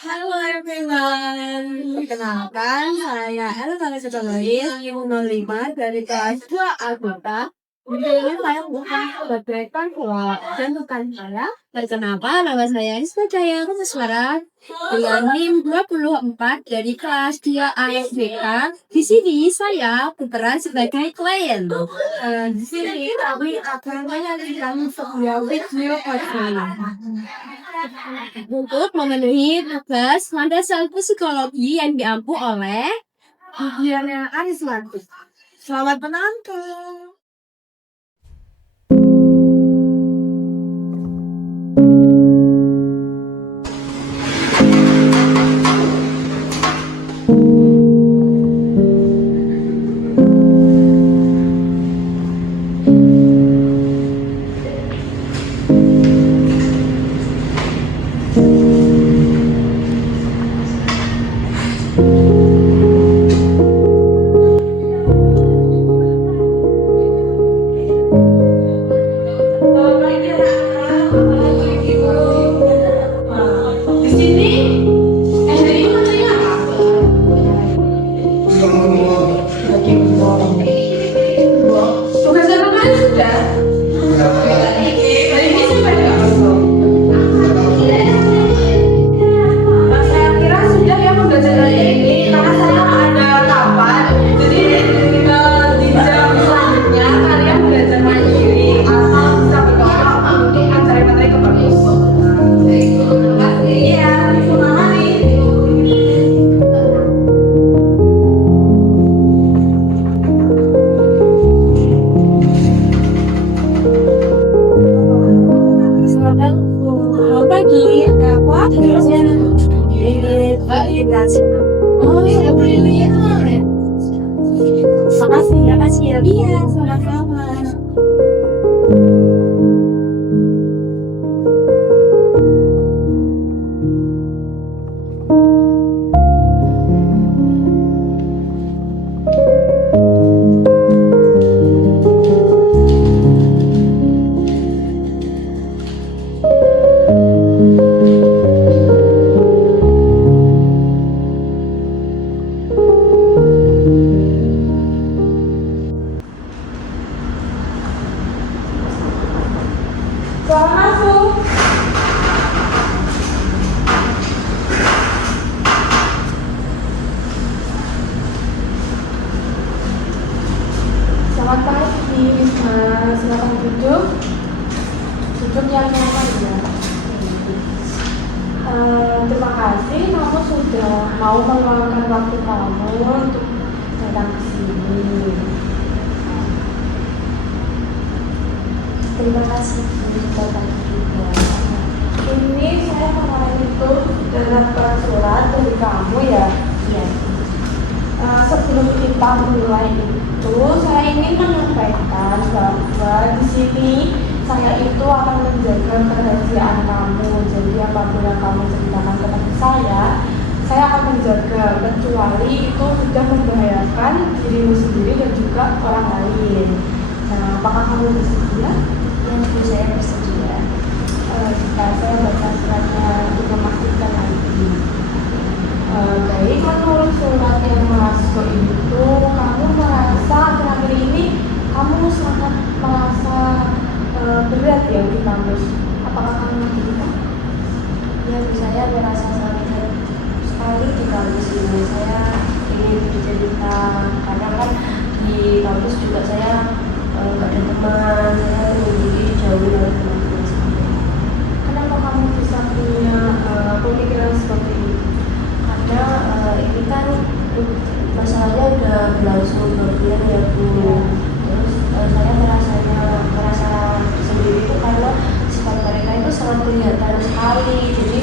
Halo everyone, perkenalkan saya Elsa Cetaloid, Ibu 05 dari kelas 2 anggota. Di sini saya bukan sebagai ketua dan bukan saya. Perkenalkan, nama saya Isma Jaya Kuswara dengan NIM 24 dari kelas 2 ASBK. Di sini saya berperan sebagai klien. Di sini kami akan menyajikan sebuah video coaching. Untuk memenuhi tugas Madrasah Psikologi yang diampu oleh Diana Arismanti. Selamat menonton. Oh, ya boleh. Makasih ya. Iya, sama-sama. Selamat pagi, Wisma. Silakan duduk. Duduk yang nyaman ya. Terima kasih kamu sudah mau meluangkan waktu kamu untuk datang ke sini. Terima kasih sudah datang juga. Ini saya kemarin itu sudah dapat surat dari kamu ya. Iya. Sebelum kita mulai itu, saya ingin menyampaikan bahwa di sini saya itu akan menjaga kerahasiaan kamu. Jadi apabila kamu ceritakan kepada saya akan menjaga, kecuali itu sudah membahayakan dirimu sendiri dan juga orang lain. Nah, apakah kamu bersedia? Ya, tentu saya bersedia. Jika saya baca suratnya untuk memastikan lagi. Baik, menurut surat yang masuk itu, kamu merasa akhir-akhir ini kamu sangat merasa berat ya di kampus. Apakah kamu cerita? Ya, saya merasa sangat berat sekali di kampus ini. Saya ingin bercerita karena kan di kampus juga saya nggak ada teman, saya ingin jauh dari teman-teman saya. Kenapa kamu bisa punya pemikiran seperti ini? Karena ini kan masalahnya udah berlangsung berbulan ya Bu. Terus saya merasa sendiri itu karena sifat mereka itu sangat kelihatan sekali. Jadi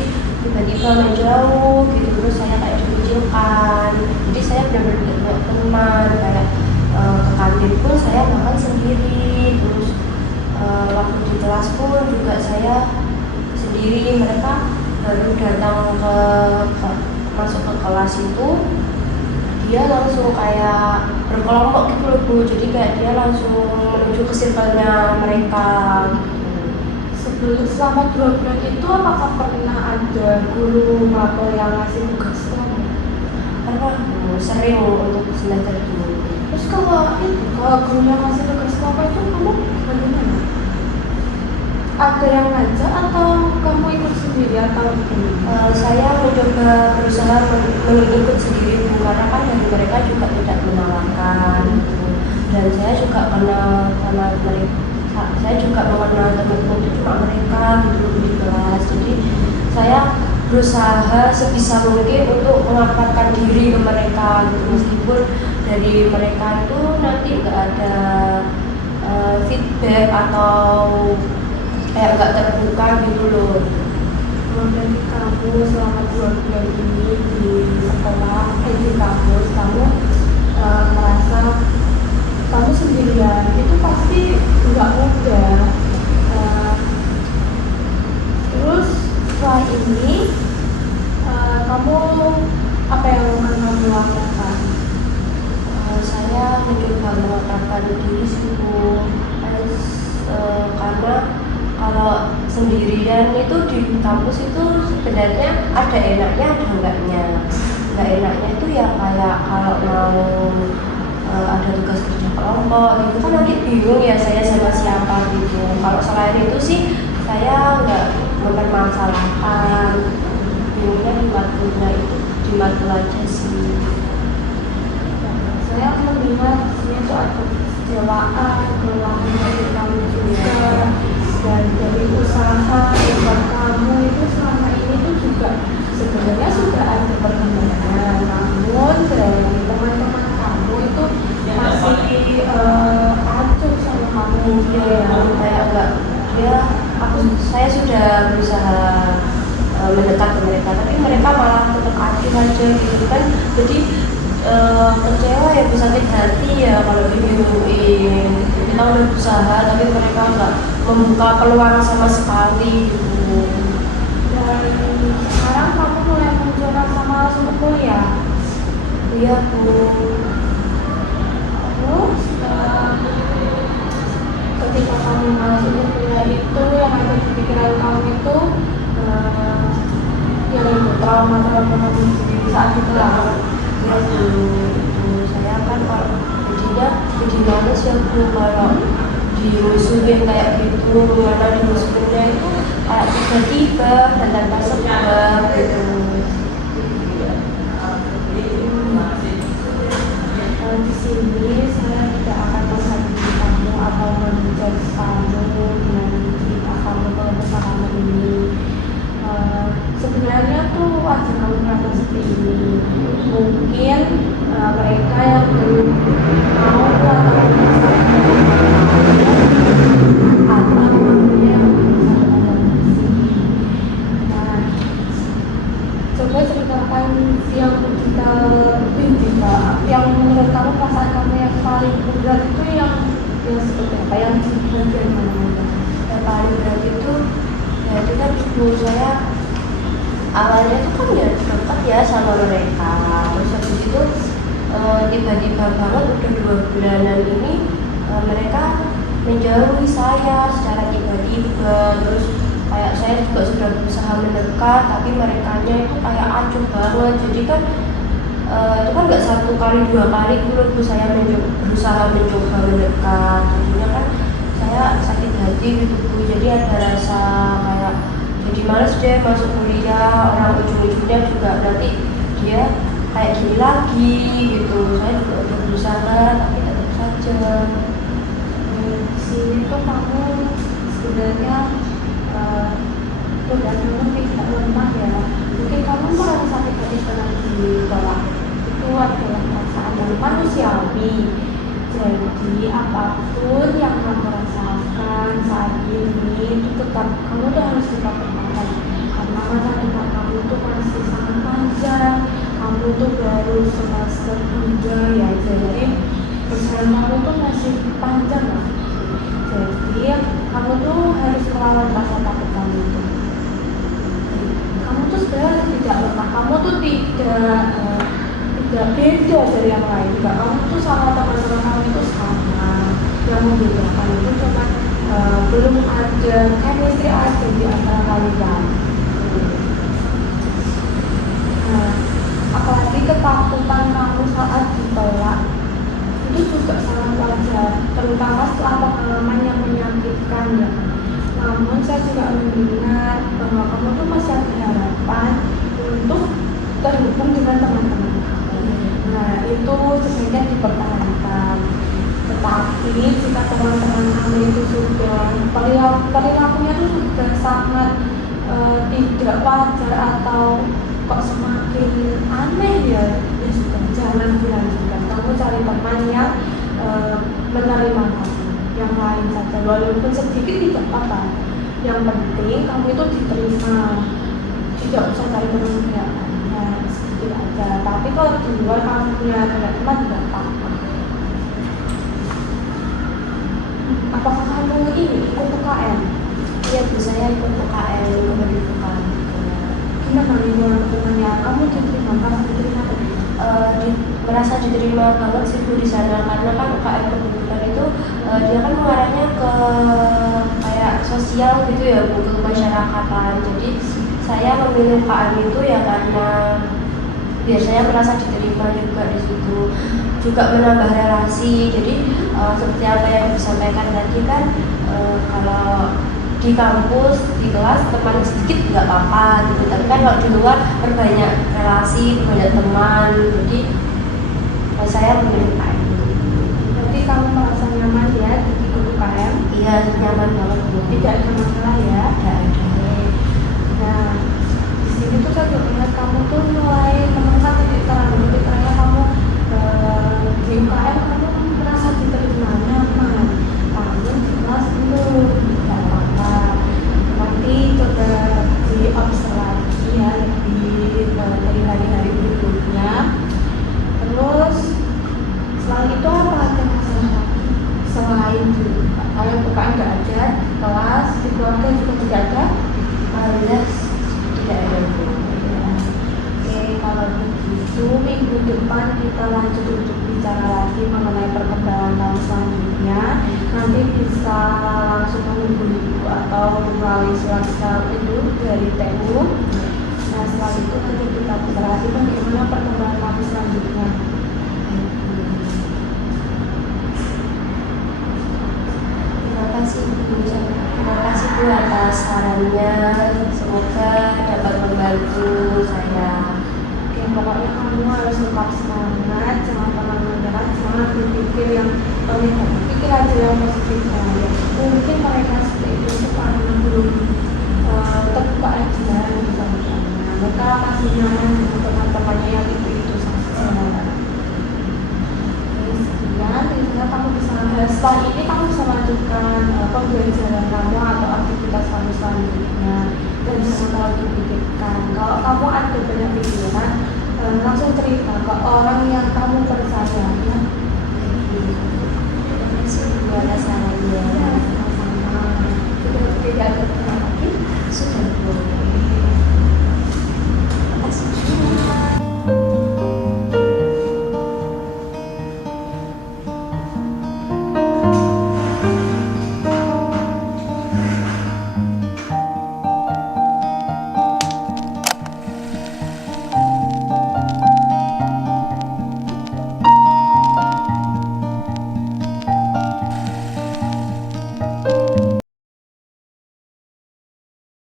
tiba-tiba menjauh gitu, terus saya kayak dikucilkan. Jadi saya benar-benar gak teman, kayak ke kantin pun saya makan sendiri. Terus waktu di kelas pun juga saya sendiri. Mereka baru datang masuk ke kelas itu, dia langsung kayak berkelompok gitu loh Bu. Jadi kayak dia langsung menuju ke circle-nya mereka gitu. selama 2 bulan itu apakah pernah ada guru mapel yang ngasih tugas kamu? Pernah Bu, sering untuk semester 2. Terus kalau guru yang ngasih tugas kamu itu kamu bagaimana? Ada yang ngajak atau kamu ikut sendiri atau gimana? Saya mencoba berusaha mengikut sendiri Bu, karena kan dari mereka juga tidak menawarkan gitu. Dan saya juga kenal sama mereka, saya juga mengenal teman-teman itu cuma mereka gitu di kelas. Jadi saya berusaha sebisa mungkin untuk mengakrabkan diri ke mereka gitu, meskipun dari mereka itu nanti nggak ada feedback atau kayak nggak terbuka gitu loh. Berarti kamu selama 2 bulan ini di sekolah, di kampus, kamu merasa kamu sendirian, itu pasti nggak mudah. Terus setelah ini, kamu apa yang akan kamu lakukan? Saya mencoba mengakrabkan diri sih Bu. Karena kalau sendirian itu di kampus itu sebenarnya ada enaknya ada enggaknya. Nggak enaknya itu ya kayak kalau mau ada tugas kerja kelompok gitu kan nanti bingung ya saya sama siapa gitu. Kalau selain itu sih saya nggak mempermasalahkan, bingungnya di matkulnya itu, di matkul aja sih. Saya melihat ini tuh ada kecewaan, kelelahan dari kamu juga, dan dari usaha yang kamu itu selama ini tuh juga sebenarnya sudah ada perkembangan, namun dari teman-teman kamu itu masih acuh sama kamu Ya, kayak enggak dia saya sudah berusaha mendekat ke mereka, tapi mereka malah tetap aktif aja gitu kan. Jadi kecewa ya, bisa sakit hati ya kalau digituin. Kita udah berusaha tapi mereka nggak membuka peluang sama sekali gitu. dan sekarang kamu mulai muncul sama langsung kuliah. Iya Bu. Terus ketika kamu masuk ke kuliah itu yang ada di pikiran kamu itu yang itu trauma sendiri saat itu lah. Ya Bu, saya kan kalau jadi males ya Bu, kalau dimusuhin kayak gitu, mana dimusuhinnya itu kayak tiba-tiba dan tanpa sebab gitu. Di sini saya tidak akan menghakimi kamu atau menjudge kamu dengan cerita kamu kalau kamu ini. Sebenarnya tuh wajar kamu merasa seperti ini. Mungkin mereka yang belum mau atau yang coba ceritakan yang kita yang menurut kamu perasaan kamu yang paling berat itu yang seperti apa, yang di bagian mana? Yang paling berat itu ya itu kan dulu saya awalnya itu kan ya dekat ya sama mereka, terus habis itu tiba-tiba banget udah 2 bulanan ini mereka menjauhi saya secara tiba-tiba. Terus kayak saya juga sudah berusaha mendekat tapi merekanya itu kayak acuh banget. Jadi kan itu kan nggak 1 kali 2 kali dulu saya berusaha mencoba mendekat, jadinya kan saya sakit hati gitu Bu. Jadi ada rasa kayak jadi males deh masuk kuliah, orang ujung-ujungnya juga nanti dia kayak gini lagi gitu. Saya juga udah berusaha tapi tetap saja. Di sini tuh kamu sebenarnya udah kamu tidak lemah ya. Mungkin kamu merasa sakit hati karena ditolak. Itu adalah perasaan yang manusiawi. Jadi apapun yang kamu rasakan saat ini itu tetap kamu tuh harus tetap bertahan. Karena masa depan kamu tuh masih sangat panjang. Kamu tuh baru semester 3 ya. Jadi perjalanan kamu tuh masih panjang lah. Jadi kamu tuh harus melawan rasa takut kamu itu. Kamu tuh sebenarnya tidak lemah, kamu tuh tidak beda dari yang lain. Kamu tuh sama teman-teman kamu itu sama. Yang membedakan itu cuma belum ada chemistry aja di antara kalian. Nah, apalagi ketakutan kamu saat ditolak itu juga sangat wajar, terutama setelah pengalaman yang menyakitkan ya. Namun saya juga mendengar bahwa kamu tuh masih ada harapan untuk terhubung dengan teman-teman kamu. Nah, itu sebenarnya dipertahankan. Tetapi jika teman-teman kamu itu sudah perilakunya itu sudah sangat tidak wajar atau kok semakin aneh ya, ya sudah jangan dilanjutkan. Kamu cari teman yang menerima kamu, yang lain saja, walaupun sedikit tidak apa-apa. Yang penting kamu itu diterima, tidak usah cari teman yang lain, sedikit aja. Tapi kalau di luar kamu punya teman tidak apa-apa. Apakah kamu ini ikut UKM? Iya Bu, saya ikut UKM kependidikan. Gimana lingkungan temannya? Kamu diterima? Kamu diterima apa? Merasa diterima banget sih Bu di sana, karena kan UKM kependidikan itu dia kan mengarahnya ke kayak sosial gitu ya Bu, ke masyarakatan. Jadi saya memilih UKM itu ya karena biasanya merasa diterima juga di situ, juga menambah relasi. Jadi seperti apa yang disampaikan tadi kan, kalau di kampus, di kelas teman sedikit nggak apa-apa gitu, tapi kan kalau di luar berbanyak relasi, banyak teman. Jadi saya memilih UKM. Berarti kamu merasa nyaman ya di ikut UKM? Iya, nyaman banget Bu. Tidak ada masalah ya? Tidak ada. Nah, di sini tuh saya juga ingat kamu tuh mulai menemukan titik terangnya kamu di UKM kamu merasa diterima nyaman. Namun di kelas belum, tidak apa-apa. Nanti coba diobservasi lagi ya, lebih dari hari-hari berikutnya. Terus selain itu apa ada masalah lagi? Selain di kalau UKM nggak ada, di kelas, di keluarga juga tidak ada. Alias tidak ada Bu. Oke, kalau begitu minggu depan kita lanjut untuk bicara lagi mengenai perkembangan tahun selanjutnya. Nanti bisa langsung menghubungi Ibu atau melalui surat itu dari TU. Nah, setelah itu nanti kita bicara lagi bagaimana perkembangan tahun selanjutnya. Terima kasih Bu. Terima kasih Bu atas sarannya. Semoga dapat membantu saya. Oke, pokoknya kamu harus tetap semangat, jangan pernah menyerah, jangan berpikir yang negatif, pikir aja yang positif ya. Mungkin mereka seperti itu karena belum terbuka aja di sana. Mereka kasih nyaman dengan teman-temannya yang itu sama. Oke, sekian. Intinya kamu bisa setelah ini kamu bisa lanjutkan pembelajaran kamu atau aktivitas kamu selanjutnya. Dan jangan terlalu dipikirkan. Kalau kamu ada banyak pikiran, langsung cerita ke orang yang kamu percaya ya. Terima kasih Bu atas sarannya. Sama-sama. Sudah tidak ada lagi. Sudah.